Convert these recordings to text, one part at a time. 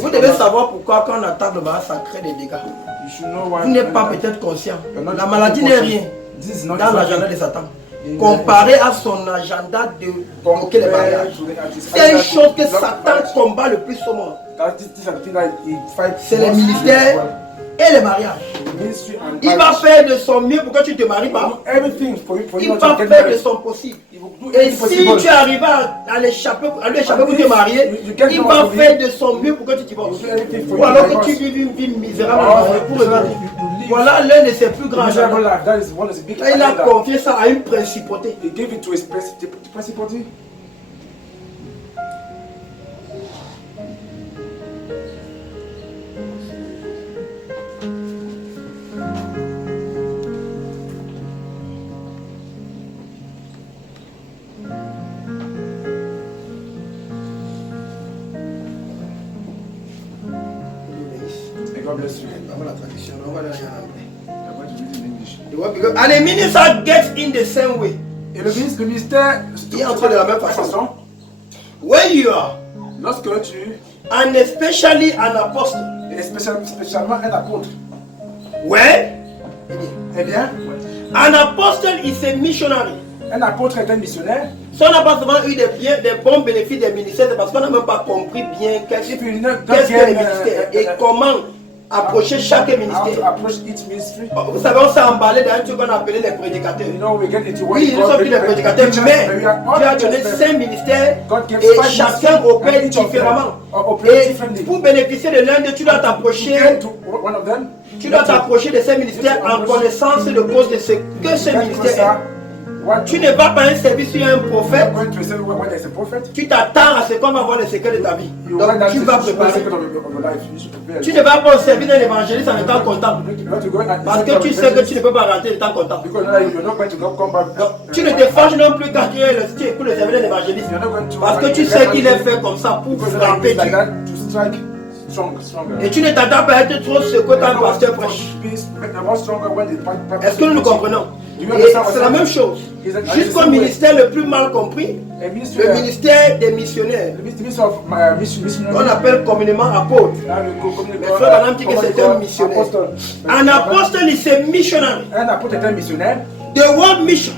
Vous devez savoir pourquoi quand on attaque le bas, ça crée des dégâts. Vous n'êtes pas peut-être conscient. La maladie n'est rien dans l'agenda de Satan. Comparé à son agenda de bloquer les barrières. C'est une chose que Satan combat le plus au monde. C'est les ministères et les mariages. Il va faire de son mieux pour que tu te maries pas. Il va faire de son possible. Et si tu arrives à l'échapper pour te marier, il va faire de son mieux pour que tu divorces. Ou alors que tu vives une vie misérable pour le mariage. Voilà l'un de ses plus grands agendas. Il a confié ça à une principauté. And the minister gets in the same way. Et le ministère il entre de la même façon. When you are, lorsque tu, and especially an apostle, et spécialement un apôtre, when, eh bien, an apostle is a missionary. Un apôtre est un missionnaire. Si on n'a pas souvent eu des bons bénéfices des ministères, c'est parce qu'on n'a même pas compris bien qu'est-ce que les ministères et comment approcher chaque ministère. Vous savez, on s'est emballé dans un truc qu'on appelait les prédicateurs. Oui, ils sont plus les prédicateurs, mais Dieu a donné 5 ministères et chacun opère différemment. Et pour bénéficier de l'un d'eux, tu dois t'approcher. Tu dois t'approcher de ces ministères en connaissance de cause de ce que ce ministère est. Tu ne vas pas un service sur un prophète. Tu t'attends à ce qu'on va voir le secret de ta vie. Donc tu vas préparer. Tu ne vas pas au service d'un évangéliste en étant comptable. Parce que tu sais que tu ne peux pas rentrer en étant comptable. Donc, tu ne te fâches non plus quand tu écoutes le service d'un évangéliste. Parce que tu sais qu'il est fait comme ça pour frapper Dieu. Et tu ne t'attends pas à être trop secoué quand le pasteur prêche. Est-ce que nous comprenons? Et c'est la même chose. Jusqu'au ministère le plus mal compris, le ministère des missionnaires. On appelle communément apôtre. Mais frère Branham dit que c'est un missionnaire. Un apôtre, c'est un missionnaire. Un apôtre est un missionnaire. The word mission,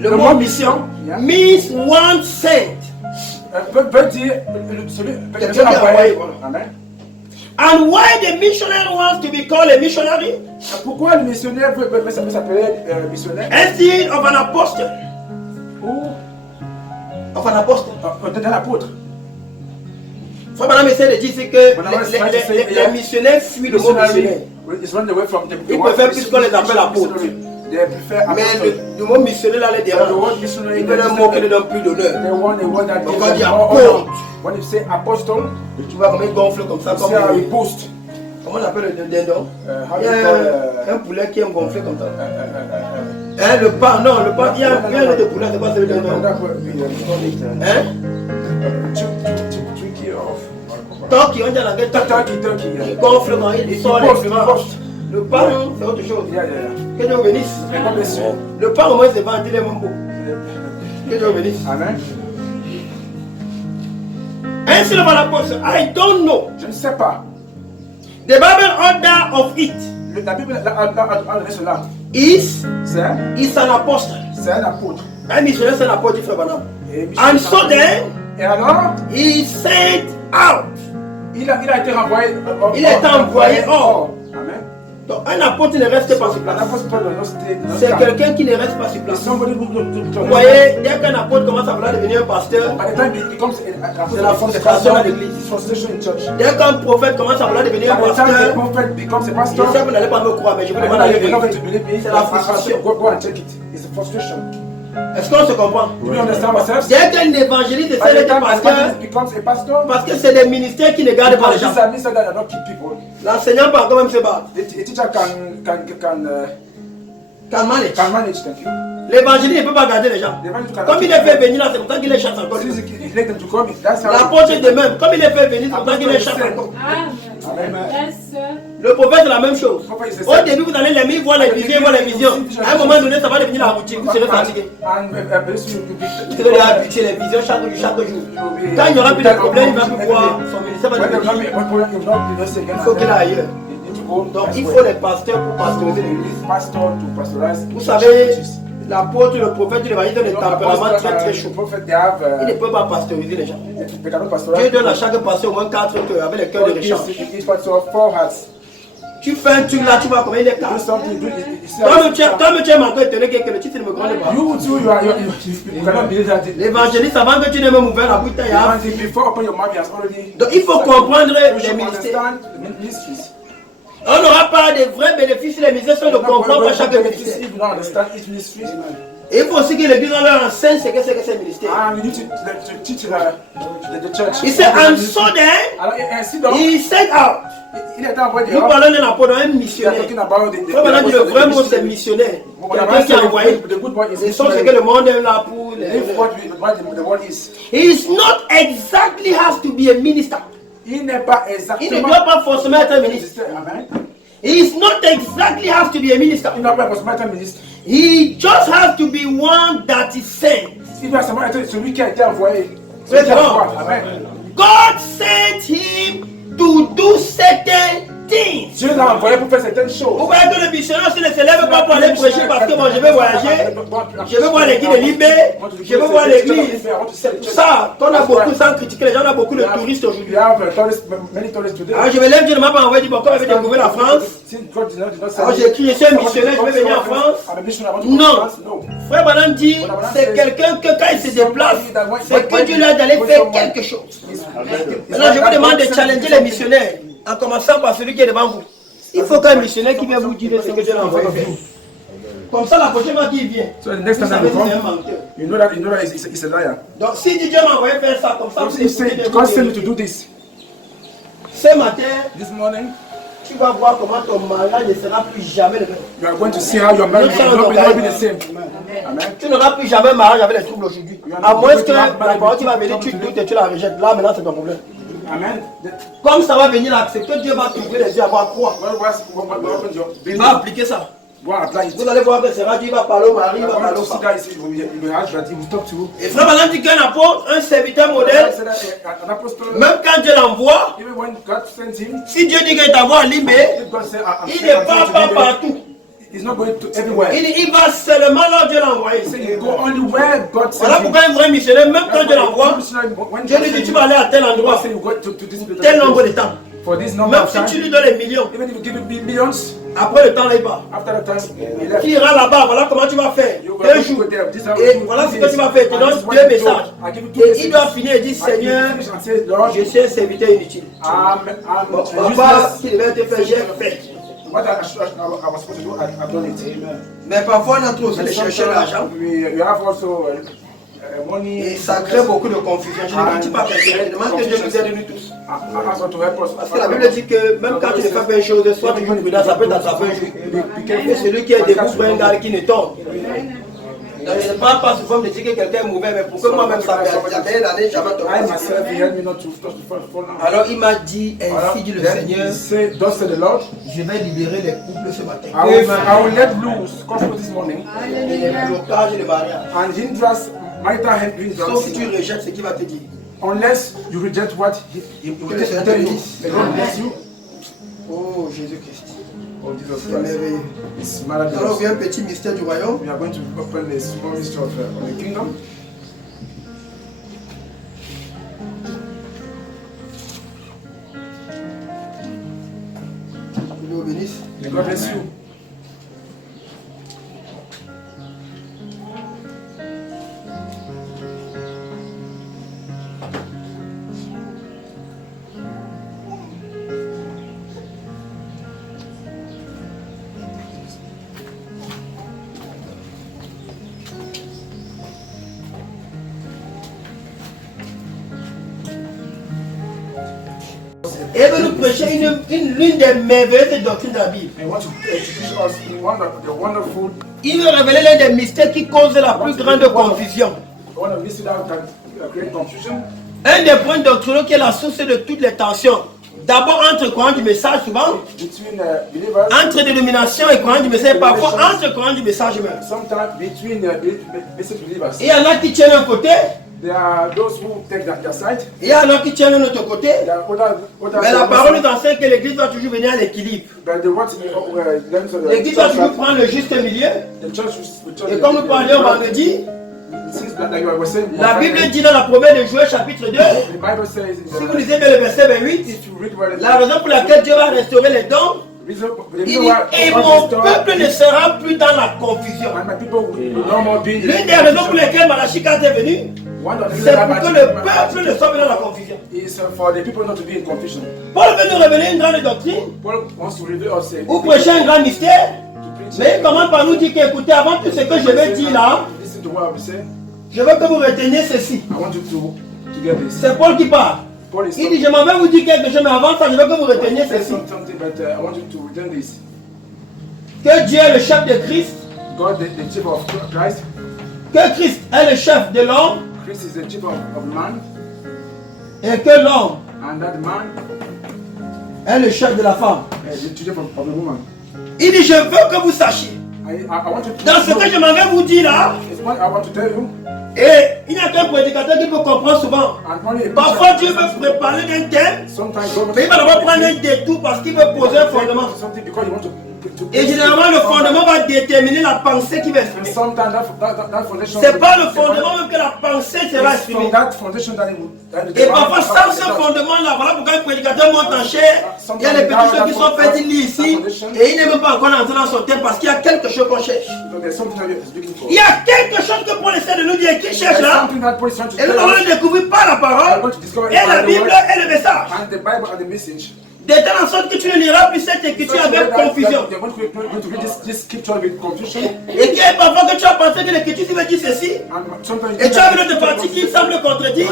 le mot mission, means one sent. Peut dire celui que envoyé. Amen. And why the missionary wants to be called a missionary? Pourquoi le missionnaire veut s'appeler missionnaire? Instead of an apostle. Ou of an apostle. D'un apôtre. Frère Branham essaie de dire que les missionnaires fuient le mot missionnaire. Ils préfèrent plus qu'on les appelle apôtres. Mais le mot missionnaire là les dérange. Ils veulent un mot qui ne donne plus d'honneur. Donc on dit apôtre. When you say apostle, tu vois comment il gonfle comme ça, comme un boost. Comment on appelle le dindon? Il y a un poulet qui aime gonfler comme ça. Le pain, non, le pain, il y a un autre poulet, c'est pas celui de dindon. Turkey, on dit en anglais turkey. Il gonfle quand il sort les fumeurs. Le pain, c'est autre chose. Que Dieu bénisse. Le pain, au moins, c'est vendu les mambo. Que Dieu bénisse. Amen. Ainsi le apostle, I don't know. Je ne sais pas. The Bible order of it. La Bible a donné cela. Is an apostle. C'est un apôtre. Un missionnaire, c'est un apôtre, frère Branham. And so then, et alors, he sent out. Il a été renvoyé. Il a été envoyé hors. Amen. Donc un apôtre ne reste pas sur place. C'est quelqu'un qui ne reste pas sur place. Vous voyez, dès qu'un apôtre commence à vouloir devenir un pasteur, c'est la frustration à l'église. Dès qu'un prophète commence à vouloir devenir un pasteur, je sais que vous n'allez pas me croire, mais je vous demande d'aller vérifier. C'est la frustration. Est-ce qu'on se comprend? Dès qu'un évangéliste essaie d'être pasteur, parce que c'est des ministères qui ne gardent pas les gens. L'enseignant par quand même se bat. Can manage. L'évangéliste ne peut pas garder les gens. Comme il est fait venir là, c'est pour ça qu'il les chasse encore. L'apôtre est de même. Comme il est fait venir, c'est pour ça qu'il les chasse encore. Le prophète, c'est la même chose. Au début, vous allez l'aimer, voir les visions, voir les visions. À un moment donné, ça va devenir la routine. Vous serez fatigué. Vous devez habituer les visions chaque jour. Quand il n'y aura plus de problème, il va pouvoir. Son ministère va devenir. Il faut qu'il aille ailleurs. Donc, il faut les pasteurs pour pasteuriser l'église. Vous savez, l'apôtre, le prophète, il va donner des tempéraments très très chauds. Il ne peut pas pasteuriser les gens. Dieu donne à chaque pasteur au moins 4 cœurs avec les cœurs de rechange. Tu fais un truc là, tu vois comment il est calme. Toi-même, tu es encore étonné que le titre ne me connaît pas. L'évangéliste, avant que tu n'aies même ouvert la bouche, donc il faut comprendre les ministères. On n'aura pas de vrais bénéfices, les ministères sont de comprendre chaque ministère. Et il faut aussi que l'église leur enseigne ce que c'est que ces ministères. Il s'est en sudden, il s'est out. Nous parlons d'un apôtre, un missionnaire. Maintenant, le vrai mot c'est missionnaire. Quelqu'un qui a envoyé. Ce sont ce que le monde est là pour. He is not exactly has to be a minister. Il n'est pas exactement. Il ne doit pas forcément être un ministre. He is not exactly has to be a minister. Il ne doit pas forcément être un ministre. He just has to be one that is sent. Il doit seulement être celui qui a été envoyé. God sent him to do certain things. Dieu l'a envoyé pour faire certaines choses. Vous voyez que le missionnaire ne se lève pas pour aller prêcher parce que bon, je vais voyager, je vais voir l'église de Libé, je vais voir l'église. Ça, qu'on a beaucoup, sans critiquer les gens, on a beaucoup de touristes aujourd'hui. Alors je me lève, Dieu ne m'a pas envoyé, dit bon, comme je vais découvrir la France. Alors j'ai écrit, je suis un missionnaire, je vais venir en France. Non. Frère Branham dit, c'est quelqu'un que quand il se déplace, c'est que Dieu lui a d'aller faire quelque chose. Maintenant je vous demande de challenger les missionnaires. En commençant par celui qui est devant vous. Il faut qu'un missionnaire qui vient vous dire ce que Dieu l'a envoyé faire. Comme ça, la prochaine fois qu'il vient, vous savez que c'est un menteur. Donc, si Dieu m'a envoyé faire ça, comme ça, vous pouvez ce matin, tu vas voir comment ton mariage ne sera plus jamais le même. Tu n'auras plus jamais un mariage avec les troubles aujourd'hui. À moins que la parole qui va venir, tu doutes et tu la rejettes. Là, maintenant, c'est ton problème. Amen. Comme ça va venir accepter, Dieu va trouver les yeux à voir quoi. Il va appliquer ça. Vous allez voir que c'est Dieu va parler au mari, il va parler au père. Et frère Branham dit qu'un apôtre, un serviteur modèle, même quand Dieu l'envoie, si Dieu dit qu'il t'envoie à Limbe, il ne part pas partout. Il va seulement là où Dieu l'a envoyé. Voilà pourquoi un vrai missionnaire, même quand Dieu l'envoie, Dieu lui dit tu vas aller à tel endroit, tel nombre de temps. Même si tu lui donnes les millions, après le temps là il part. Tu iras là-bas, voilà comment tu vas faire. 2 jours. Et voilà ce que tu vas faire. Tu donnes 2 messages. Et il doit finir et dire Seigneur, je suis un serviteur inutile. Papa, qui devait te faire, j'ai fait. Mais parfois on a trop de chercher l'argent. Et ça crée beaucoup de confusion. Je ne dis pas que je demande que Dieu nous aide nous tous. Parce que la Bible dit que même quand tu ne fais pas une chose, soit tu joues prudent, ça peut t'attraper un jour. Et celui qui est debout pour un gars qui ne tombe. Je ne parle pas souvent de dire que quelqu'un est mauvais, mais pour que moi-même ça jamais l'année, jamais tombé. Alors il m'a dit, ainsi dit le Seigneur, je vais libérer les couples ce matin. I will let loose couples this morning. Et les blocages de mariage. And hindrance, marital hindrance. Sauf si tu rejettes ce qu'il va te dire. Unless you reject what he will tell you. The Lord bless you. Oh Jésus-Christ. Oh Jesus C'est merveilleux. It's Alors marvelous. vient un petit mystère du royaume. We are going to open a small mystery of the kingdom. Que Dieu vous bénisse. May God bless you. Et veut nous prêcher l'une des merveilleuses doctrines de la Bible. I want to teach us the wonderful, Il veut révéler l'un des mystères qui cause la plus grande confusion. one of mysteries that can create confusion. Un des points doctrinaux qui est la source de toutes les tensions. D'abord entre croyants du message, souvent. Between believers. Entre dénominations et croyants du message, parfois entre croyants du message même. Sometimes between message believers. Et il y en a qui tiennent un côté. There are those who take their side. Et il y en a qui tiennent un autre côté. Mais la parole nous enseigne que l'église doit toujours venir à l'équilibre. L'église doit toujours prendre le juste milieu. Et comme nous parlions vendredi, la Bible dit dans la promesse de Joël chapitre 2, si vous lisez bien le verset 28, la raison pour laquelle Dieu va restaurer les dons, il dit, et mon peuple ne sera plus dans la confusion. L'une des raisons pour lesquelles Malachi 4 est venu, c'est pour que le peuple ne soit plus dans la confusion. Paul veut nous révéler une grande doctrine, ou prêcher un grand mystère, mais il commence par nous dire qu'écoutez, avant tout ce que je vais dire là, je veux que vous reteniez ceci. C'est Paul qui parle. Il dit, je m'en vais vous dire quelque chose, mais avant ça, je veux que vous reteniez ceci. Que Dieu est le chef de Christ. Que Christ est le chef de l'homme. Et que l'homme est le chef de la femme. Il dit, je veux que vous sachiez. Dans ce que je m'en vais vous dire là, et il n'y a qu'un prédicateur qui peut comprendre souvent. Parfois Dieu veut préparer d'un thème, mais il va d'abord prendre un détour parce qu'il veut poser un fondement. Et généralement le fondement va déterminer la pensée qui va exprimer. C'est pas le fondement même que la pensée sera exprimée. Et parfois sans ce fondement là, voilà pourquoi un prédicateur monte en chair. Il y a des petites choses qui sont faites, il lit ici, et il n'est même pas encore entré dans son thème parce qu'il y a quelque chose qu'on cherche. Il y a quelque chose que Paul essaie de nous dire qu'il cherche là. Et nous allons le découvrir par la parole, et la Bible et le message. De telle en sorte que tu ne liras plus cette écriture avec confusion. Et qu'il y a parfois que tu as pensé que l'écriture veut dire ceci. Et tu as vu l'autre partie qui semble contredire.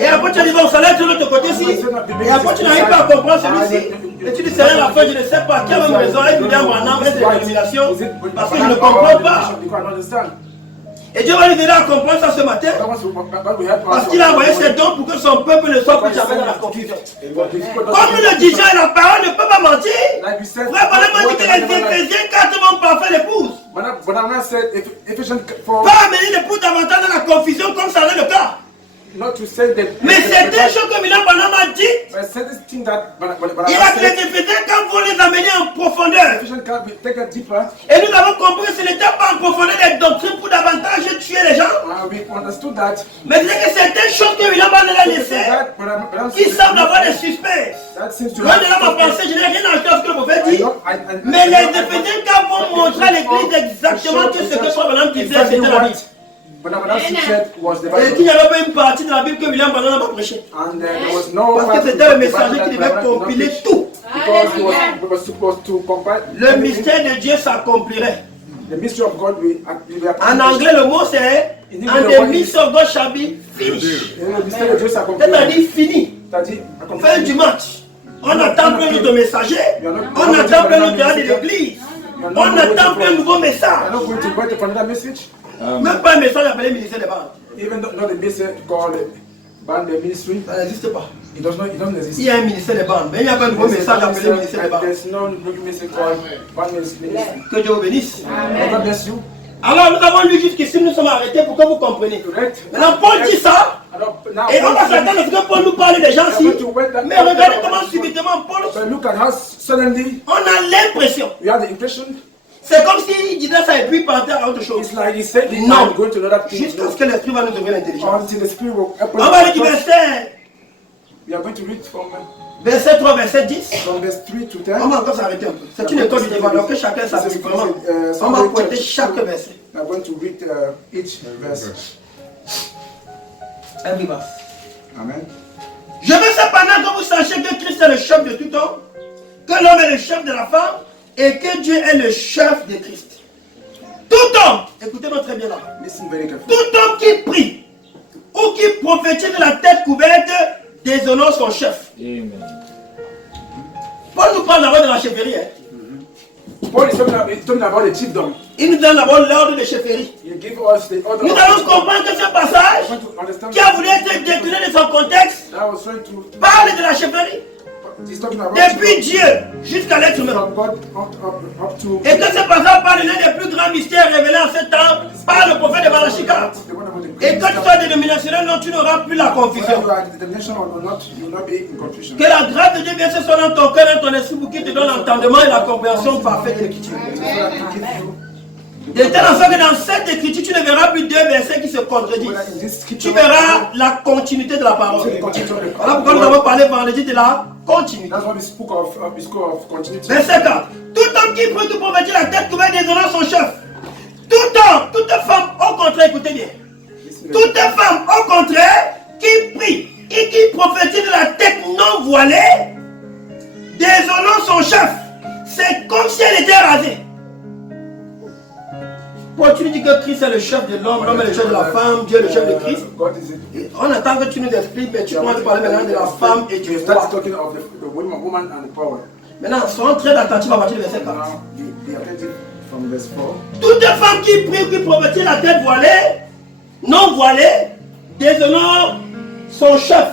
Et après tu as dit bon, ça l'a de l'autre côté-ci. Et après tu n'arrives pas à comprendre celui-ci. Et tu dis c'est rien la fin, je ne sais pas. Qui a même raison? Il vient mon âme, est-ce de l'élimination? Parce que je ne comprends pas. Et Dieu va nous aider à comprendre ça ce matin. Parce qu'il a envoyé ses dons pour que son peuple ne soit plus jamais dans la confusion. Comme nous le disons, la parole ne peut pas mentir. Frère Branham dit que les Éphésiens 4 vont pas faire l'épouse. Pas amener l'épouse davantage dans la confusion comme ça est le cas. Mais certaines choses que William Branham a dit, il a que les Éphésiens quand vous les amener en profondeur. Et nous avons compris que ce n'était pas en profondeur des doctrines pour davantage tuer les gens. Mais c'est que certaines choses que William Branham a laissées, qui semblent avoir des suspects. Loin de là ma pensée, je n'ai rien à ajouter à ce que le prophète dit. Mais les Éphésiens quand vont montrer à l'église exactement que ce que Paul Branham disait, c'était la Bible. Et qu'il n'y avait pas une partie de la Bible que William Branham n'a pas prêché. Parce que c'était le messager qui devait compiler tout. Le mystère de Dieu s'accomplirait. En anglais, le mot c'est and the mystery of God shall be finished. C'est-à-dire fini. Fin du match. On attend plein de messagers. On attend plein de l'église. On attend plein de nouveaux messages. Même pas un message appelé ministère des bandes. Ça n'existe pas. Il y a un ministère des bandes, mais il n'y a pas un nouveau message appelé ministère des bandes. Que Dieu vous bénisse. Alors nous avons lu jusqu'ici, nous sommes arrêtés pour que vous compreniez. Maintenant Paul dit ça, et on va s'attendre à ce que Paul nous parle des gens ici. Mais regardez comment subitement Paul, on a l'impression. C'est comme s'il disait ça et puis partait à autre chose. Non, jusqu'à ce que l'Esprit va nous donner l'intelligence. On va lire du verset 3, verset 10. On va encore s'arrêter un peu. C'est une école du débat, donc que chacun s'applique vraiment. On va pointer chaque verset. Every verse. Amen. Je veux cependant que vous sachiez que Christ est le chef de tout homme, que l'homme est le chef de la femme, et que Dieu est le chef de Christ. Tout homme, écoutez-moi très bien là, tout homme qui prie ou qui prophétise de la tête couverte déshonore son chef. Amen. Paul nous parle d'abord de la chefferie. Il nous donne d'abord l'ordre de chefferie. Nous allons comprendre que ce passage, qui a voulu être détourné de son contexte, parle de la chefferie. Depuis Dieu jusqu'à l'être humain. Et que ce passage parle de l'un des plus grands mystères révélés en ce temps par le prophète de Malachie 4. Et que tu sois dénominationnel, non, tu n'auras plus la confusion. Que la grâce de Dieu vienne se soit dans ton cœur, dans ton esprit, pour qu'il te donne l'entendement et la compréhension parfaite de l'écriture. De telle sorte que dans cette écriture, tu ne verras plus deux versets qui se contredisent. Tu verras la continuité de la parole. Voilà pourquoi nous avons parlé vendredi de la continuité. Verset 4. Tout homme qui prie, qui prophétise la tête couverte déshonore son chef. Tout homme, toute femme, au contraire, écoutez bien. Toute femme, au contraire, qui prie et qui prophétise la tête non voilée, déshonore son chef. C'est comme si elle était rasée. Pourquoi tu nous dis que Christ est le chef de l'homme, l'homme est le chef de la femme, Dieu est le chef de Christ? On attend que tu nous expliques, mais tu commences à parler maintenant de la femme et du roi. Maintenant, soyons très attentifs à partir du verset 4. Toute femme qui prie, qui prophétise la tête voilée, non voilée, déshonore son chef.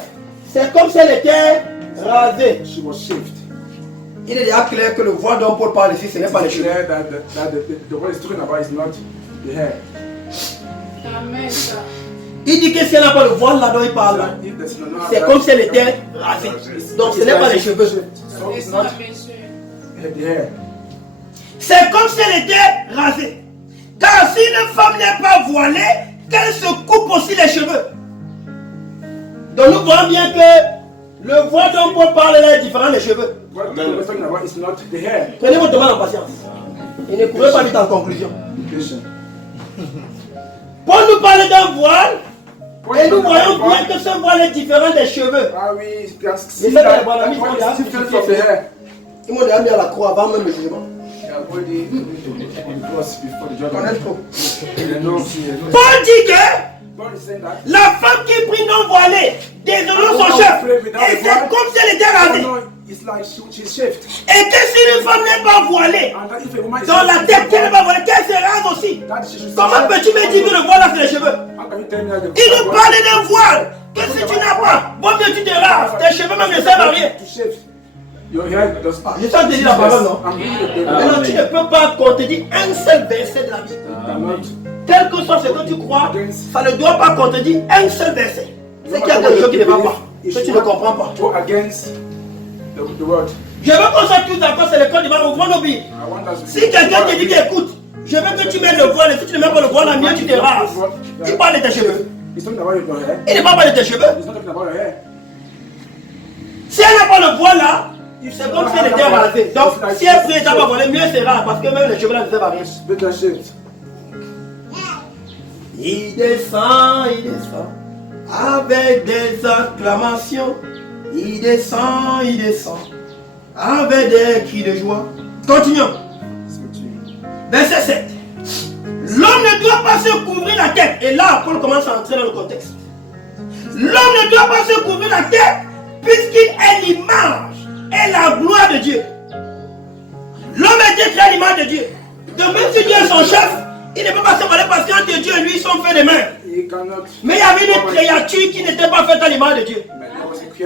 C'est comme si elle était rasée. Il est déjà clair que le voile dont Paul parle ici, ce n'est pas les cheveux. Il dit que si elle n'a pas le voile là dont il parle, c'est comme si elle était rasée. Donc ce n'est pas les cheveux. C'est comme si elle était rasée. Car si une femme n'est pas voilée, qu'elle se coupe aussi les cheveux. Donc nous voyons bien que le voile dont Paul parle là est différent des cheveux. Prenez votre mal en patience. Et ne courez pas vite en conclusion. Paul nous parle d'un voile. Et nous voyons bien que ce voile est différent des cheveux. Mais ça, les bonnes amis, ils m'ont déjà mis à la croix avant même le jugement. Paul dit que la femme qui prie non voilée déshonore son chef. Et c'est comme si elle était rasée. Et que si une femme n'est pas voilée, dans la tête qu'elle n'est pas voilée, qu'elle se rase aussi. Comment peux-tu me dire que le voile là c'est les cheveux? Il nous parle d'un voile. Que si tu n'as pas, bon Dieu tu te rases, tes cheveux même ne servent à rien. Je t'ai dit la parole, non? Maintenant tu ne peux pas contredire un seul verset de la Bible. Quel que soit ce que tu crois, ça ne doit pas contredire un seul verset. C'est qu'il y a quelque chose qui ne va pas, que tu ne comprends pas. Je veux qu'on soit tous d'accord, c'est le code du mal, ouvrons nos billes. Si quelqu'un te dit qu'écoute, je veux que tu mettes le voile, et si tu ne mets pas le voile, la mienne tu te rases. Il parle de tes cheveux. Il ne parle pas de tes cheveux. Si elle n'a pas le voile là, c'est comme si elle était rasée. Donc si elle prie et n'a pas voilé, mieux c'est rare, parce que même les cheveux là ne servent à rien. Il descend, avec des acclamations. Il descend, avec des cris de joie. Continuons. Verset 7. L'homme ne doit pas se couvrir la tête. Et là, Paul commence à entrer dans le contexte. L'homme ne doit pas se couvrir la tête, puisqu'il est l'image et la gloire de Dieu. L'homme a été créé à l'image de Dieu. Donc même si Dieu est son chef, il ne peut pas se voiler parce qu'entre Dieu et lui, ils sont faits de main. Mais il y avait une créature qui n'était pas faite à l'image de Dieu. Et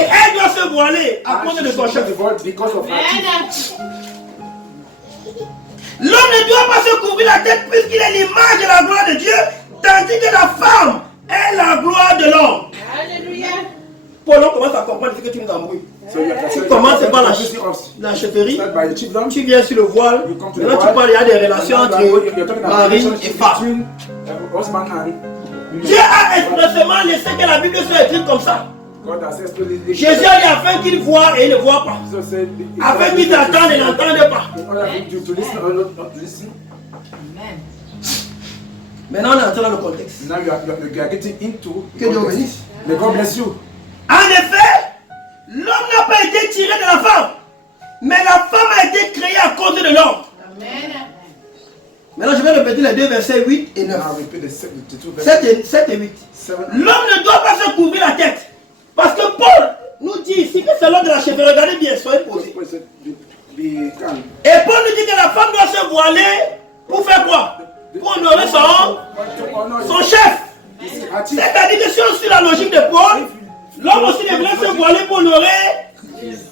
elle doit se voiler à cause de son chef. L'homme ne doit pas se couvrir la tête puisqu'il est l'image et la gloire de Dieu, tandis que la femme est la gloire de l'homme. Alléluia. Paul commence à comprendre ce que tu nous embrouilles. Tu commences par la chefferie, tu viens sur le voile, maintenant tu parles, il y a des relations entre mari et femme. Dieu a expressément laissé que la Bible soit écrite comme ça. Jésus a dit afin qu'il voit et il ne voit pas. Afin qu'il t'entende et n'entende pas. Maintenant on est entré dans le contexte. Que Dieu bénisse. En effet, l'homme n'a pas été tiré de la femme, mais la femme a été créée à cause de l'homme. Maintenant je vais répéter les deux versets 8 et 9. 7 et 8. L'homme ne doit pas se couvrir la tête. Parce que Paul nous dit ici que c'est l'homme de la chefferie. Regardez bien, soyez posés. Et Paul nous dit que la femme doit se voiler pour faire quoi? Pour honorer son chef. C'est-à-dire que si on suit la logique de Paul, L'homme aussi devrait se voiler pour honorer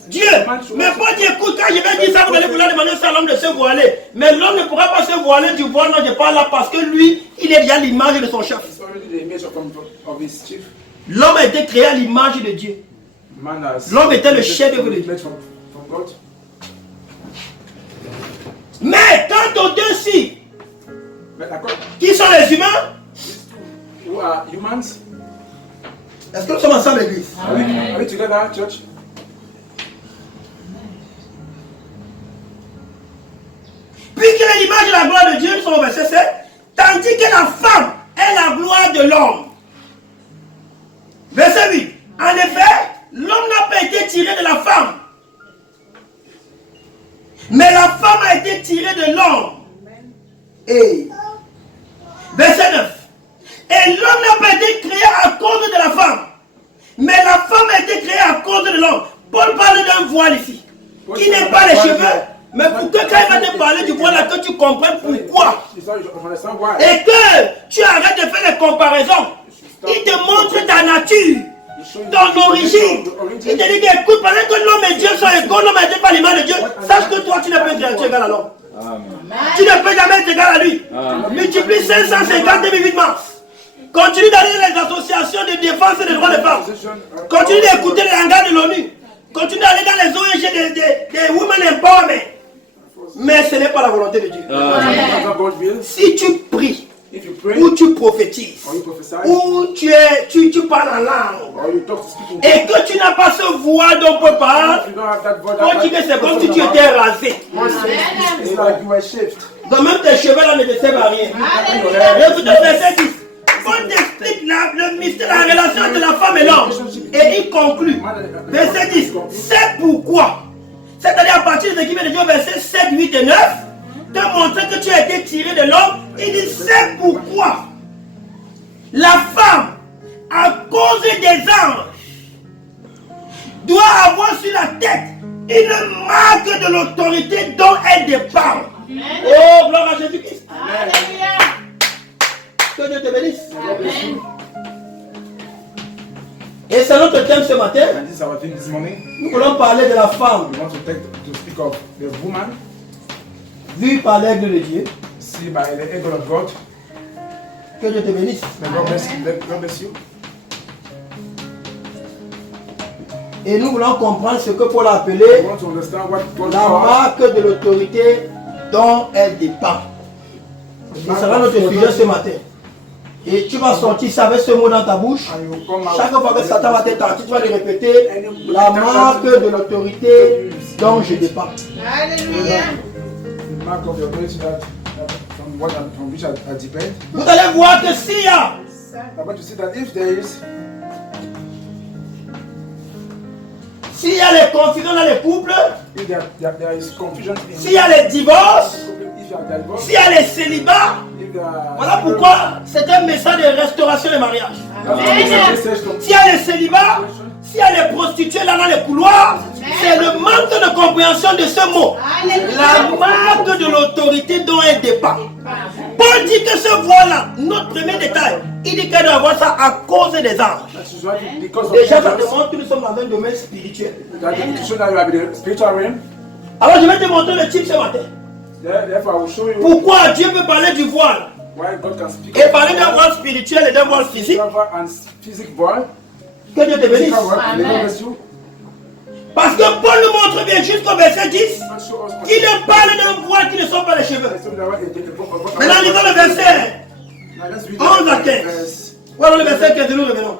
Dieu. Mais Paul dit, écoute, quand je vais dire ça, vous allez vouloir demander à l'homme de se voiler. Mais l'homme ne pourra pas se voiler du voile dont je parle là parce que lui, il est déjà l'image de son chef. L'homme a été créé à l'image de Dieu. L'homme était le chef de Dieu. Mais quant aux deux-ci, qui sont les humains? Est-ce que nous sommes ensemble, l'église? Are we together, church? Puisqu'il est l'image de la gloire de Dieu, nous sommes au verset 7, tandis que la femme est la gloire de l'homme. Verset 8. En effet, l'homme n'a pas été tiré de la femme, mais la femme a été tirée de l'homme. Et verset 9. Et l'homme n'a pas été créé à cause de la femme, mais la femme a été créée à cause de l'homme. Paul parle d'un voile ici, qui n'est pas les cheveux, mais pour que quand il va te parler du voile, là, que tu comprennes pourquoi. Et que tu arrêtes de faire les comparaisons. Il te montre ta nature, ton origine. Il te dit que, écoute, pendant que l'homme et Dieu sont égaux, l'homme a été pas l'image de Dieu. Sache que toi, tu ne peux être égal à l'homme. Tu ne peux jamais être égal à lui. Multiplie 550 8 mars. Continue d'aller dans les associations de défense des droits des femmes. Continue d'écouter les langages de l'ONU. Continue d'aller dans les ONG des Women Empowerment. Mais ce n'est pas la volonté de Dieu. Si tu pries, ou tu prophétises, ou tu parles en langue, et que tu n'as pas ce voile dont on peut parler, on dit que c'est comme si tu étais rasé. Donc même tes cheveux là ne te servent à rien. Écoute le verset 10. On t'explique le mystère, la relation entre la femme et l'homme. Et il conclut. Verset 10. C'est pourquoi. C'est-à-dire à partir de ce qui vient de dire verset 7, 8 et 9, te montrer que tu as été tiré de l'homme. Il dit c'est pourquoi la femme, à cause des anges, doit avoir sur la tête une marque de l'autorité dont elle dépend. Oh, gloire à Jésus-Christ. Que Dieu te bénisse. Amen. Et c'est notre thème ce matin. Nous voulons parler de la femme. Vue par l'aigle de Dieu. Que Dieu te bénisse. Et nous voulons comprendre ce que Paul a appelé la marque de l'autorité dont elle dépend. Et ça sera notre sujet ce matin. Et tu vas sortir ça avec ce mot dans ta bouche. Chaque fois que Satan va te tenter, tu vas le répéter. La marque de l'autorité dont je dépends. Alléluia. Vous allez voir que s'il y a les confusions dans les couples, s'il y a les divorces, s'il y a les célibats, voilà pourquoi c'est un message de restauration des mariages. S'il y a les célibats, s'il y a les prostituées là dans les couloirs, c'est le manque de compréhension de ce mot. La marque de l'autorité dont elle dépend. Paul dit que ce voile-là, notre premier détail, il dit qu'elle doit avoir ça à cause des anges. Déjà, ça demande que nous sommes dans un domaine spirituel. Alors, je vais te montrer le type ce matin. Pourquoi Dieu peut parler du voile et parler d'un voile spirituel et d'un voile physique. Que Dieu te bénisse. Parce que Paul nous montre bien jusqu'au verset 10 qu'il parle d'un voile qui ne sont pas les cheveux. Maintenant, lisons le verset 11 à 15. Voilà le verset 15, nous revenons.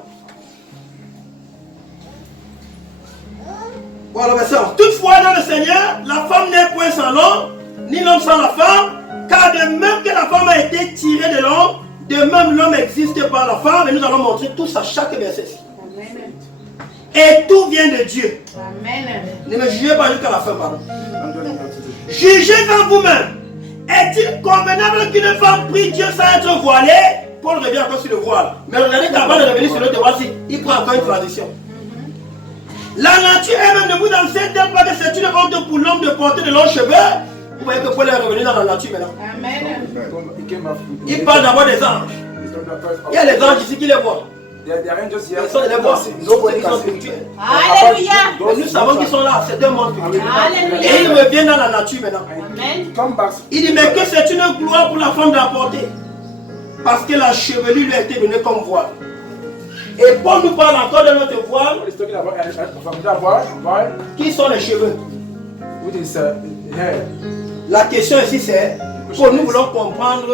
Voilà le verset 11. Toutefois, dans le Seigneur, la femme n'est point sans l'homme, ni l'homme sans la femme, car de même que la femme a été tirée de l'homme, de même l'homme existe par la femme, et nous allons montrer tout ça chaque verset. Amen. Et tout vient de Dieu. Amen. Ne me jugez pas jusqu'à la fin, pardon. Jugez en vous-même. Est-il convenable qu'une femme prie Dieu sans être voilée? Paul revient encore sur le voile. Mais regardez qu'avant de revenir sur l'autre voile, il prend encore une transition. La nature elle-même ne vous enseigne pas que c'est une honte pour l'homme de porter de longs cheveux. Vous voyez que Paul est revenu dans la nature maintenant. Amen. Il parle d'abord des anges. Il y a les anges ici qui les voient. Ils sont des voix. Ils sont spirituels. Alléluia. Mais nous savons qu'ils sont là. C'est un monde spirituel. Alléluia. Et il revient dans la nature maintenant. Amen. Il dit, mais que c'est une gloire pour la femme d'apporter. Parce que la chevelure lui a été donnée comme voile. Et Paul nous parle encore de notre voile. Qui sont les cheveux? La question ici c'est, pour nous voulons comprendre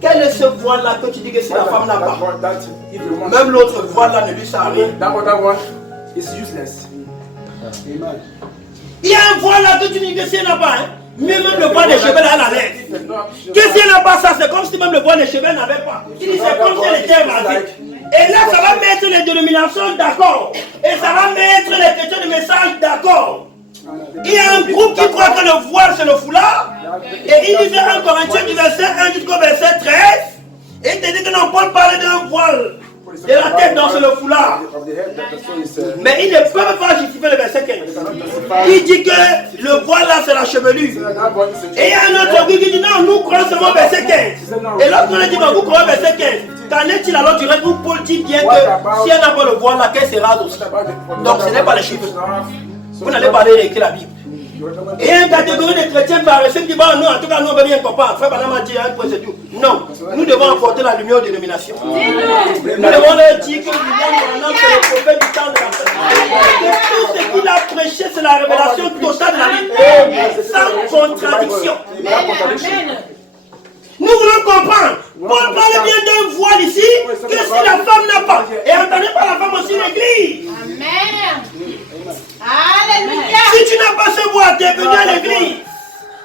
quel est ce voile-là que tu dis que si la femme n'a pas. Même l'autre voile-là ne lui sert à rien. Il y a un voile-là que tu dis que si elle n'a pas, hein? Mais même le voile des cheveux là, elle a l'air. Que si elle n'a pas ça, c'est comme si même le voile des cheveux n'avait pas. Il dit c'est comme si elle était rasée. Et là, ça va mettre les dénominations d'accord. Et ça va mettre les questions de message d'accord. Il y a un groupe qui croit que le voile c'est le foulard. Et il disait en Corinthiens du verset 1 jusqu'au verset 13. Et il te dit que non, Paul parlait d'un voile de la tête dans le foulard. Mais il ne peut pas justifier le verset 15. Il dit que le voile là c'est la chevelure. Et il y a un autre qui dit non, nous croyons seulement verset 15. Et l'autre on a dit bon, vous croyez verset 15. Qu'en est-il alors du reste où Paul dit bien que si elle n'a pas le voile là, qu'elle se rase aussi. Donc ce n'est pas les chiffres. Vous n'allez pas aller écrire la Bible. Et une catégorie de chrétiens paresseux qui dit bon, nous en tout cas nous on veut rien comprendre. Frère Banam a dit un point c'est tout. Non, nous devons apporter la lumière aux dénominations. Nous devons leur dire que William c'est le prophète du temps de la fin. Que tout ce qu'il a prêché c'est la révélation totale de la Bible. Sans contradiction. Nous voulons comprendre. Paul parle bien d'un voile ici, que si la femme n'a pas. Et entendez pas la femme aussi l'église. Amen. Alléluia. Si tu n'as pas ce voile, tu es venu à l'église.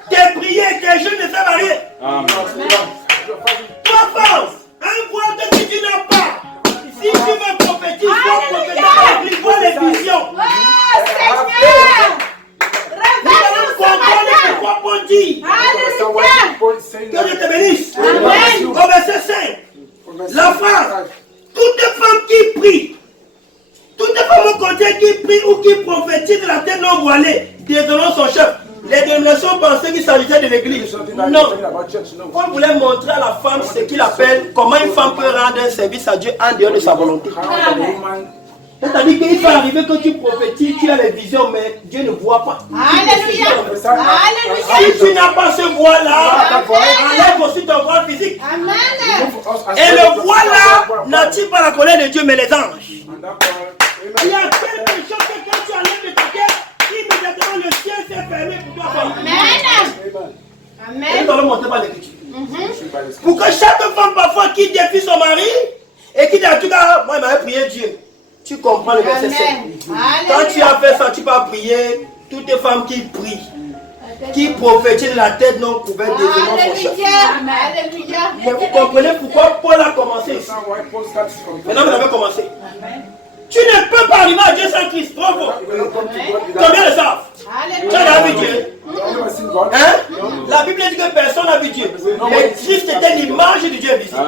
Tes prières, tes jeûnes ne servent à rien. Toi, femme, un voile que si tu n'as pas. Si tu veux prophétiser, à l'église, vois les visions. Oh Seigneur. Nous allons comprendre pourquoi Paul dit. Alléluia. Que Dieu te bénisse. Amen. Au verset 5. La phrase. Toutes les femmes qui prient. Toutes les femmes au côté qui prient ou qui prophétisent la tête non voilée, désolons son chef. Les dénominations pensaient qu'il s'agissait de l'église. Non. Paul voulait montrer à la femme ce qu'il appelle comment une femme peut rendre un service à Dieu en dehors de sa volonté. C'est-à-dire qu'il peut arriver que tu prophétises, tu as les visions, mais Dieu ne voit pas. Alléluia. Alléluia. Si tu n'as pas ce voile-là, enlève aussi ton voile physique. Amen. Et le voile-là n'attire pas la colère de Dieu, mais les anges. Il y a quelque chose que quand tu enlèves de ta tête, immédiatement le ciel s'est fermé pour toi. Amen. Et nous allons monter par l'écriture. Pour que chaque femme parfois qui défie son mari et qui dit en tout cas, moi il m'avait prié Dieu. Tu comprends le verset 7. Quand tu as fait ça, tu vas prier toutes les femmes qui prient, qui prophétisent la tête non couverte des démons son chef. Alléluia. Mais vous comprenez pourquoi Paul a commencé ici. Maintenant vous avez commencé. Tu ne peux pas arriver à Dieu sans Christ. Bravo. Combien le savent? Tu as vu Dieu? Hein? La Bible dit que personne n'a vu Dieu. Mais Christ était l'image du Dieu invisible.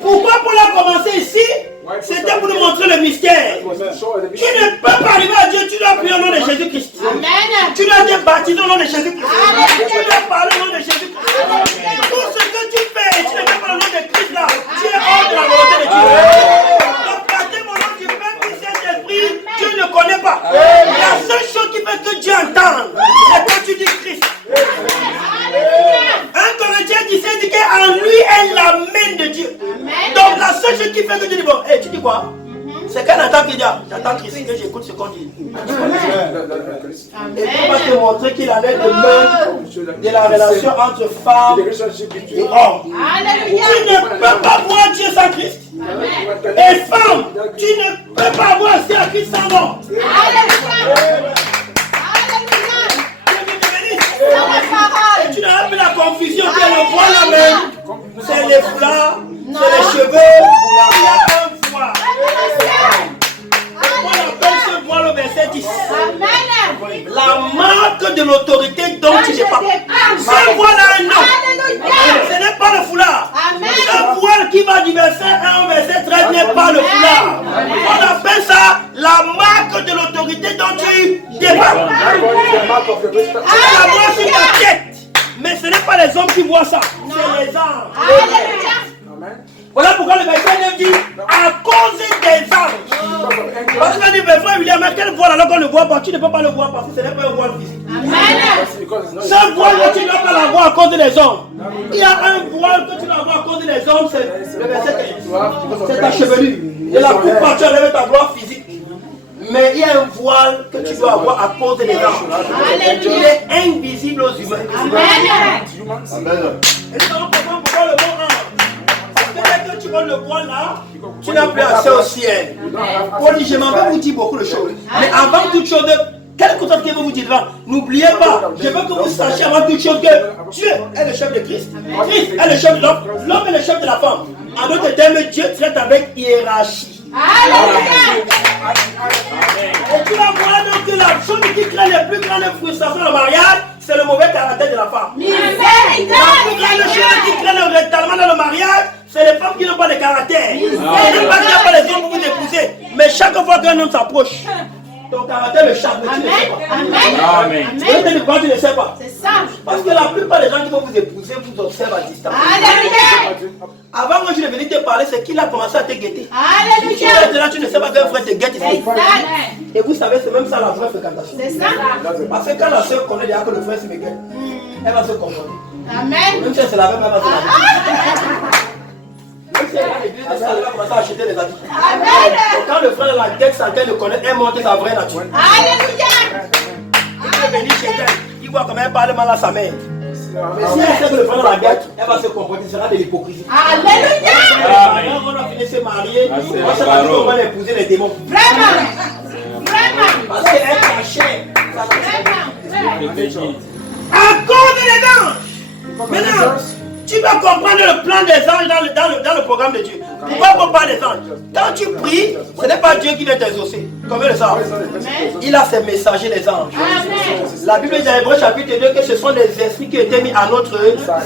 Pourquoi Paul a commencé ici? C'était pour nous montrer le mystère. Tu ne peux pas arriver à Dieu, tu dois prier au nom de Jésus-Christ. Tu dois te baptiser au nom de Jésus-Christ. Tu dois parler au nom de Jésus-Christ. Tout ce que tu fais, tu ne fais pas au nom de Christ là. Tu es hors de la volonté de Dieu. Donc, baptême au nom du Père, du Saint-Esprit, Dieu ne connaît pas. La seule chose qui fait que Dieu entende, c'est quand tu dis Christ. Un Corinthien qui sait dit qu'en lui est la main de Dieu. Donc la seule chose qui fait que tu dis bon, hey, tu dis quoi? C'est qu'un entend qui dit, j'attends Christ, que j'écoute ce qu'on dit. Et pour pas te montrer qu'il a l'air de même de la relation entre femme et homme. Tu ne peux pas voir Dieu sans Christ. Et femme, tu ne peux pas voir aussi à Christ sans homme. Et tu n'as plus la confusion que le voile même, c'est les foulards, c'est les cheveux, il y a un voile. On appelle ce voile au verset 10. La marque de l'autorité dont tu n'es pas. Ce voile a un nom. Ce n'est pas le foulard. Ce voile qui va du verset 1 au verset 13 n'est pas le foulard. On appelle ça la marque de l'autorité dont tu dépends. Tu la vois sur ta tête. Mais ce n'est pas les hommes qui voient ça. C'est les anges. Voilà pourquoi le verset 9 dit à cause des anges. Parce que dit, frère William, mais quel voile alors qu'on ne voit pas? Tu ne peux pas le voir parce que ce n'est pas un voile physique. Ce voile que tu ne dois pas l'avoir à cause des hommes. Il y a un voile que tu dois avoir à cause des hommes, c'est le verset 15. C'est ta chevelure. Et la plupart tu enlèves ta gloire physique. Mais il y a un voile que tu dois avoir à cause des anges. Il est invisible aux humains. Amen. Et nous allons comprendre pourquoi le mot ange. Dès que tu vois le voile là, tu n'as plus accès au ciel. Paul dit, je m'en vais vous dire beaucoup de choses. Mais avant toute chose, quelle chose que vous dites là, n'oubliez pas, je veux que vous sachiez avant toute chose que Dieu est le chef de Christ. Christ est le chef de l'homme. L'homme est le chef de la femme. En d'autres termes, Dieu traite avec hiérarchie. Alléluia. Et tu vas voir donc que la chose qui crée les plus grandes frustrations dans le mariage, c'est le mauvais caractère de la femme. La plus grande chose qui crée le rétalement dans le mariage, c'est les femmes qui n'ont pas de caractère. Ce n'est pas qu'il n'y a pas les hommes pour vous épouser. Mais chaque fois qu'un homme s'approche, ton caractère le charme, mais tu ne sais pas. Amen. Tu ne sais pas. C'est ça. Parce que la plupart des gens qui vont vous épouser vous observent à distance. Alléluia. Avant que je ne venais te parler, c'est qu'il a commencé à te guetter. Alléluia. Si tu là, tu ne sais pas qu'un frère te guette ici. Et vous savez, c'est même ça la vraie fréquentation. C'est ça. Parce que quand la soeur connaît déjà que le frère se me guette, elle va se comprendre. Amen. Même si elle se la même, elle va se la même. Même si elle va à l'église, elle va commencer à acheter les habits. Donc quand le frère la guette sans qu'elle le connaît, elle montre sa vraie nature. Alléluia. Il peut venir chez elle, il voit comment elle parle mal à sa mère. Mais si elle sait que le frère la guette, elle va se comporter, ce sera de l'hypocrisie. Alléluia. Quand on a fini de se marier, on sait pas qu'on va épouser les démons. Vraiment. Vraiment. Parce qu'elle cachait. Vraiment. À cause des anges. Maintenant, tu vas comprendre le plan des anges dans le programme de Dieu. Pourquoi on parle des anges? Quand tu pries, ce n'est pas Dieu qui vient t'exaucer. Combien de ça? Il a ses messagers, les anges. Amen. La Bible dit dans Hébreux chapitre 2 que ce sont des esprits qui étaient mis à notre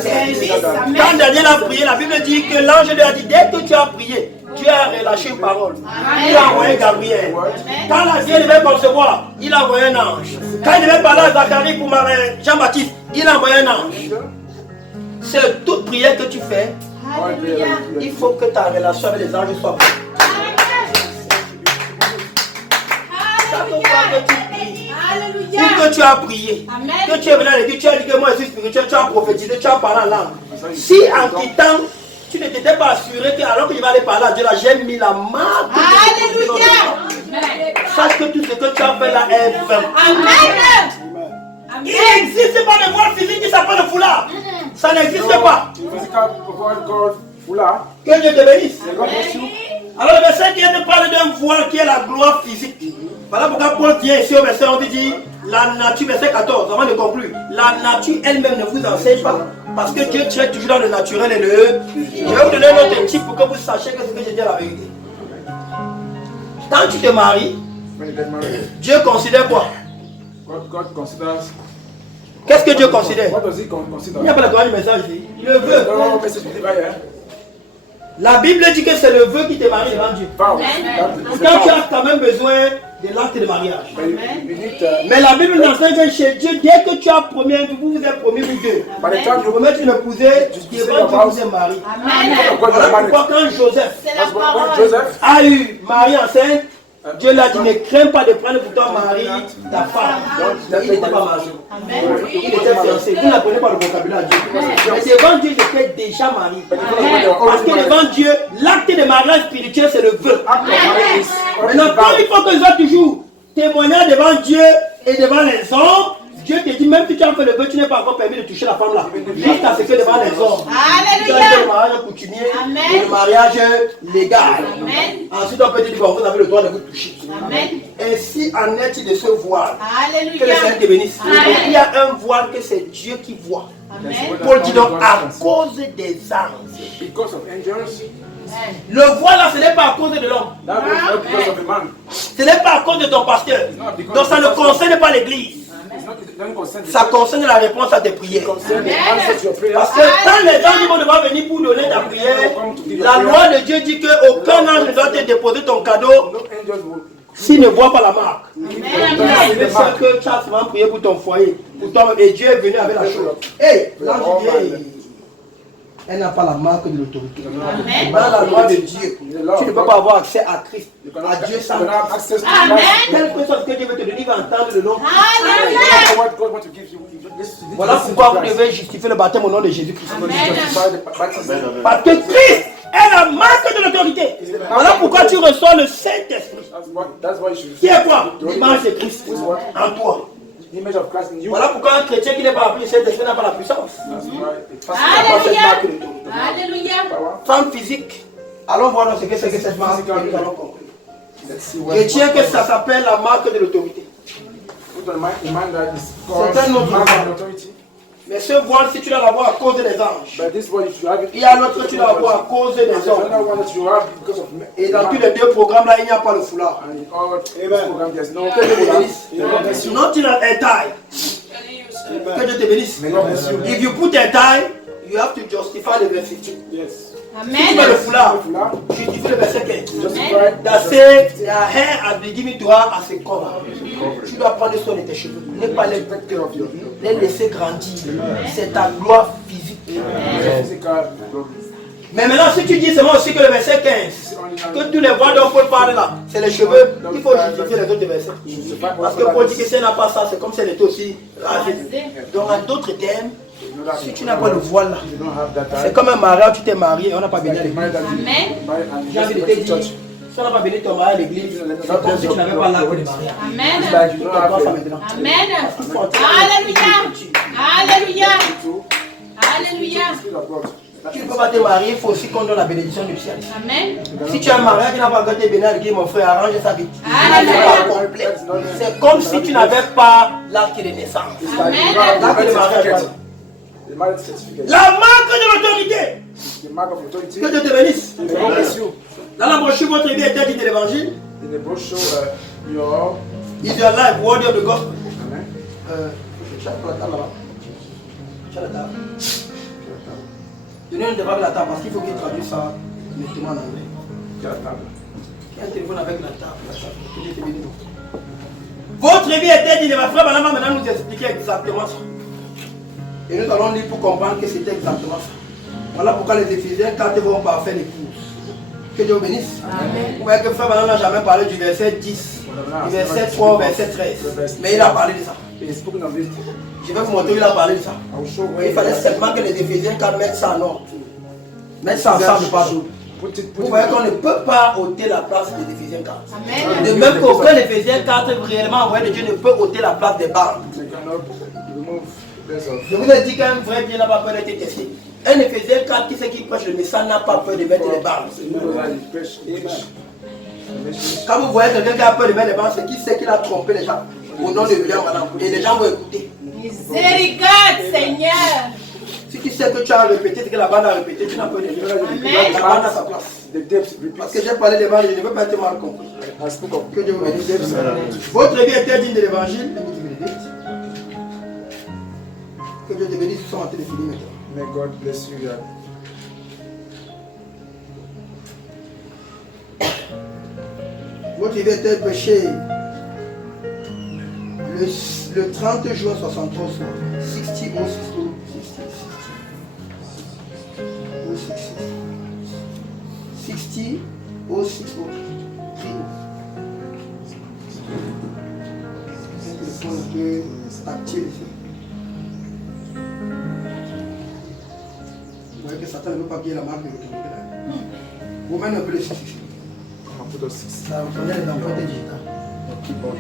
service. Quand Daniel a prié, la Bible dit que l'ange lui a dit, dès que tu as prié, Dieu a relâché une parole. Il a envoyé Gabriel. Quand la Dieu devait concevoir, il a envoyé un ange. Quand il devait parler à Zacharie pour Jean-Baptiste, il a envoyé un ange. C'est toute prière que tu fais. Alléluia. Il faut que ta relation avec les anges soit bonne. Chaque fois que tu pries, Alléluia. ou que tu as prié, Amen. que tu es venu à l'église, tu as dit que moi je suis spirituel, tu as prophétisé, tu as parlé en langue. Si en quittant, tu ne t'étais pas assuré que alors que je vais aller parler à Dieu, là j'ai mis la marque. Alléluia. Sache que tout ce que tu as fait là est vain. Amen. Il n'existe pas de voile physique qui s'appelle le foulard. Ça n'existe pas. Que Dieu te bénisse. Alors le verset qui te parle d'un voile qui est la gloire physique. Voilà pourquoi Paul vient ici au verset, on dit la nature, verset 14, avant de conclure. La nature elle-même ne vous enseigne pas. Parce que Dieu traite toujours dans le naturel et le. Je vais vous donner un autre type pour que vous sachiez que ce que je dis est la vérité. Quand tu te maries, Dieu considère quoi? Qu'est-ce que Dieu considère? Il n'y a pas le droit du message ici. Le vœu. La Bible dit que c'est le vœu qui te marie devant Dieu. Pourtant tu as quand même besoin de l'acte de mariage. Mais la Bible nous enseigne que chez Dieu, dès que tu as promis, vous vous êtes promis vous deux. Vous promettez une épousée, devant Dieu vous êtes marié. Voilà pourquoi quand Joseph a eu Marie enceinte, Dieu l'a dit, ne crains pas de prendre pour toi Marie, ta femme. Donc, il n'était pas marié. Il était fiancé. Vous n'apprenez pas le vocabulaire de Dieu. Mais devant Dieu, j'étais déjà marié. Parce que devant Dieu, l'acte de mariage spirituel, c'est le vœu. Maintenant, quand il faut que je sois toujours témoignant devant Dieu et devant les hommes, Dieu te dit, même si tu as fait le vœu, tu n'es pas encore permis de toucher la femme là. Jusqu'à ce que devant les hommes. Tu as fait le mariage coutumier et le mariage légal. Ensuite, on peut dire, bon, vous avez le droit de vous toucher. Ainsi en est-il de ce voile. Que le Seigneur te bénisse. Il y a un voile que c'est Dieu qui voit. Paul dit donc, à cause des anges. Le voile là, ce n'est pas à cause de l'homme. Ce n'est pas à cause de ton pasteur. Donc ça ne concerne pas l'église. Ça concerne la réponse à tes prières. Parce que quand les anges vont devoir venir pour donner ta prière, la loi de Dieu dit qu'aucun ange ne doit te déposer ton cadeau s'il ne voit pas la marque. C'est ça que tu as souvent prié pour ton foyer, pour toi, et Dieu est venu avec la chose. Hey, l'ange dit, Elle n'a pas la marque de l'autorité. Amen. Dans la loi de Dieu, tu ne peux pas avoir accès à Christ, à Dieu sans Christ. Amen. Quelle chose que Dieu veut te donner, il va entendre le nom. Alléluia. What God wants to give you, Voilà pourquoi vous devez justifier le baptême au nom de Jésus-Christ. Amen. Parce que Christ est la marque de l'autorité. Voilà pourquoi tu reçois le Saint-Esprit. That's why you should Qui est quoi? L'image de Christ en toi. the image of Christ in you. Voilà pourquoi un chrétien qui n'est pas appelé Saint-Esprit n'a pas la puissance. That's why Alléluia. Alléluia. Femme physique. Allons voir ce que c'est que cette marque que nous allons comprendre. let's see what Chrétien que ça s'appelle la marque de l'autorité. put on mind that is called C'est un autre mark voile. of authority. Mais ce voile, si tu dois l'avoir à cause des anges. But this one you should have it. Il y a l'autre que tu dois avoir à cause des There's hommes. another one that you have because of Et dans tous les deux programmes là, il n'y a pas le foulard. and in all program there's no Que Dieu te bénisse. God bless you. Not in a tie. Que Dieu te bénisse. May God bless you. If you put a tie, you have to justify the verse 15. Yes. Si tu mets le Amen. foulard, Now, justifie le verset 15. justify That says their hair has been given to her as a cover. Tu dois prendre soin de tes cheveux. Ne pas les laisser grandir. C'est ta gloire physique. physical glory. Mais maintenant, si tu dis seulement aussi que le verset 15, que tous les voix dont Paul parle là, c'est les cheveux, il faut justifier les autres versets. Parce que Paul dit que si elle n'a pas ça, c'est comme si elle était aussi rasée. Donc, en d'autres termes, si tu n'as pas le voile là, You don't have that c'est time. comme un mariage, tu t'es marié, on n'a pas béni à Like the l'église. marriage that you Amen. marry and you J'ai envie just de went te to dire, church. si on n'a pas béni ton mari à l'église, c'est comme si tu n'avais pas l'acte de mariage. Amen. It's like you don't have Ça it. maintenant. Amen. Il faut entrer dans Alléluia. Alléluia. To Alléluia. the Spirit of God. Tu ne peux pas te marier, il faut aussi qu'on donne la bénédiction du ciel. Amen. Si tu as un mariage qui n'a pas encore été béni à l'église, mon frère, arrange sa vie. Alléluia. C'est pas complet. C'est comme si tu n'avais pas l'acte de naissance. It's like you don't have the marriage certificate. The marriage certificate. La marque de l'autorité. The mark of authority. Que Dieu te bénisse. May God bless you. Dans la brochure, votre vie est dit de l'évangile. In the brochure, your Is your life worthy of the gospel? Amen. Je cherche la table là-bas. Cherche la table. Donnez un débat de la table parce qu'il faut qu'il traduise ça nettement en anglais. Your table. Il y a un téléphone avec la table. Que Dieu te bénisse. Votre vie était dit, ma frère, madame, maintenant nous expliquer exactement ça. Et nous allons lire pour comprendre que c'était exactement ça. Voilà pourquoi les Éphésiens, quand ils vont parfaire les courses. Que Dieu vous bénisse. Amen. Vous voyez que frère Manon n'a jamais parlé du verset 10, du verset 3 au verset 13. Mais il a parlé de ça. He spoken of it. Je vais vous montrer où il a parlé de ça. I will show where Il fallait seulement que les Éphésiens quand mettent ça en ordre. Mettre ça ensemble, pardon. Put it, Vous voyez qu'on ne peut pas ôter la place des Éphésiens 4. Amen. De même qu'aucun Éphésiens 4 réellement envoyé de Dieu ne peut ôter la place des barres. You cannot remove place of. Je vous ai dit qu'un vrai bien n'a pas peur d'être testé. Un Éphésiens 4 qui sait qui prêche le message n'a pas peur de mettre les barres. Quand vous voyez quelqu'un qui a peur de mettre les barres, c'est qui sait qu'il a trompé les gens. Au nom de William, madame. Et les gens vont écouter. Miséricorde, Seigneur. Si tu sais que tu as répété ce que la bande a répété, tu n'as pas de Dieu. Amen. La bande a sa place. The depth Parce que repeats. j'ai parlé des barres, je ne veux pas être mal compris. I spoke of Que Dieu vous bénisse. depths. Votre vie était digne de l'évangile. Que Dieu te bénisse, nous sommes en train de finir maintenant. May God bless you. Yeah. Votre vie était péché le 30 juin 63 soir. 60 au 60 au 6 au un téléphone un peu tactile ici. Vous voyez que Satan ne veut pas bien la marque de l'autorité là. Vous mettez un peu le 6 ici. I put a 6. Ça vous prenez les empreintes digitales. Keyboard.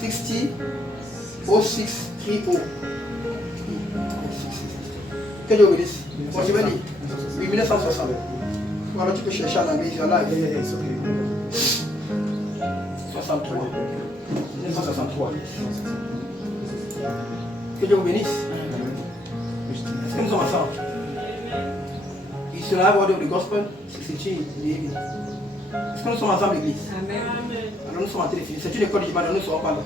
60 au 6 3 O. Que Dieu vous bénisse. Moi je vais lire. Oui, 1960. Voilà, tu peux chercher en anglais, là. Yeah, it's okay. 63. 1963. Que Dieu vous bénisse. Est-ce que nous sommes ensemble? Il sera word of the gospel, c'est l'église. Est-ce que nous sommes ensemble, l'église? Amen. Alors nous sommes en téléphone. C'est une école du mal, nous ne serons pas là.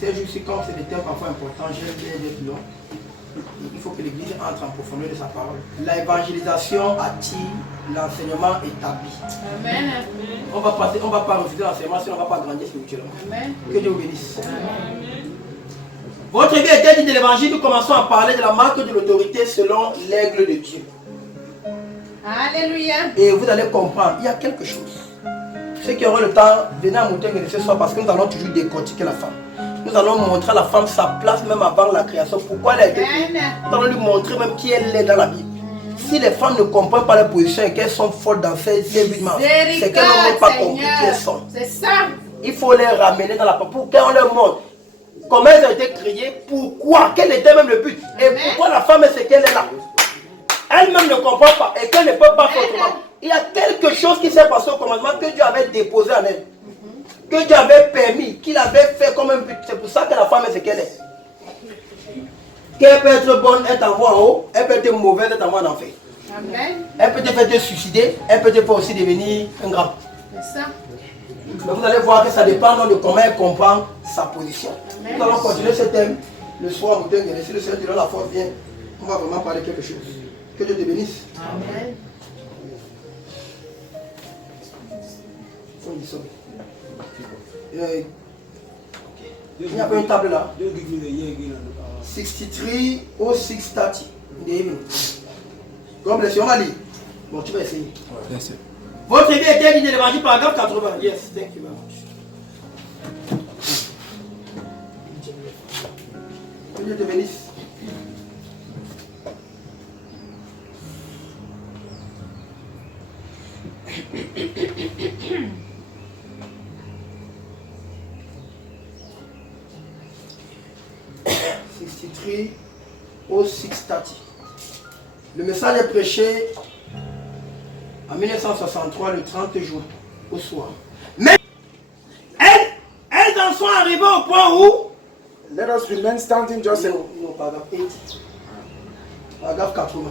Ces jours-ci, comme c'est des thèmes parfois importants, j'aime bien être long. Il faut que l'église entre en profondeur de sa parole. L'évangélisation attire l'enseignement établi. Amen. On va pas refuser l'enseignement si on ne va pas grandir spirituellement. Amen. Que Dieu vous bénisse. Votre vie était dit de l'évangile, nous commençons à parler de la marque de l'autorité selon l'aigle de Dieu. Alléluia. Et vous allez comprendre, il y a quelque chose. Ceux qui auront le temps, venez à Montaigne ce soir parce que nous allons toujours décortiquer la femme. Nous allons montrer à la femme sa place même avant la création. Pourquoi elle a été créée. Nous allons lui montrer même qui elle est dans la Bible. Si les femmes ne comprennent pas la position et qu'elles sont folles dans ces 8 mars, c'est qu'elles n'ont même pas compris qui elles sont. C'est ça. Il faut les ramener dans la parole pour qu'on leur montre comment elles ont été créées, pourquoi, quel était même le but et pourquoi la femme est ce qu'elle est là. Elle-même ne comprend pas et qu'elle ne peut pas faire autrement. Il y a quelque chose qui s'est passé au commandement que Dieu avait déposé en elle, que Dieu avait permis, qu'il avait fait comme un but. C'est pour ça que la femme est ce qu'elle est. Qu'elle peut être bonne, être en voie en haut, elle peut être mauvaise, être en voie en enfer. Amen. Elle peut te faire te suicider, elle peut te faire aussi devenir un grand. C'est ça. Mais vous allez voir que ça dépend de comment elle comprend sa position. Nous allons continuer ce thème le soir. Si le Seigneur te donne la force, viens. On va vraiment parler de quelque chose. Que Dieu te bénisse. Amen. Il n'y a pas une table là. 63 or 630 in the evening. God bless you. On va lire. Bon, tu vas essayer. Yes, sir. Votre vie était dit de l'évangile, paragraphe 80. Yes, thank you very much. Que Dieu te bénisse. Au 630. Le message est prêché en 1963, le 30 juin, au soir. Mais elles en sont arrivées au point où... Let us remain standing just Non, paragraphe 8. Paragraphe 80.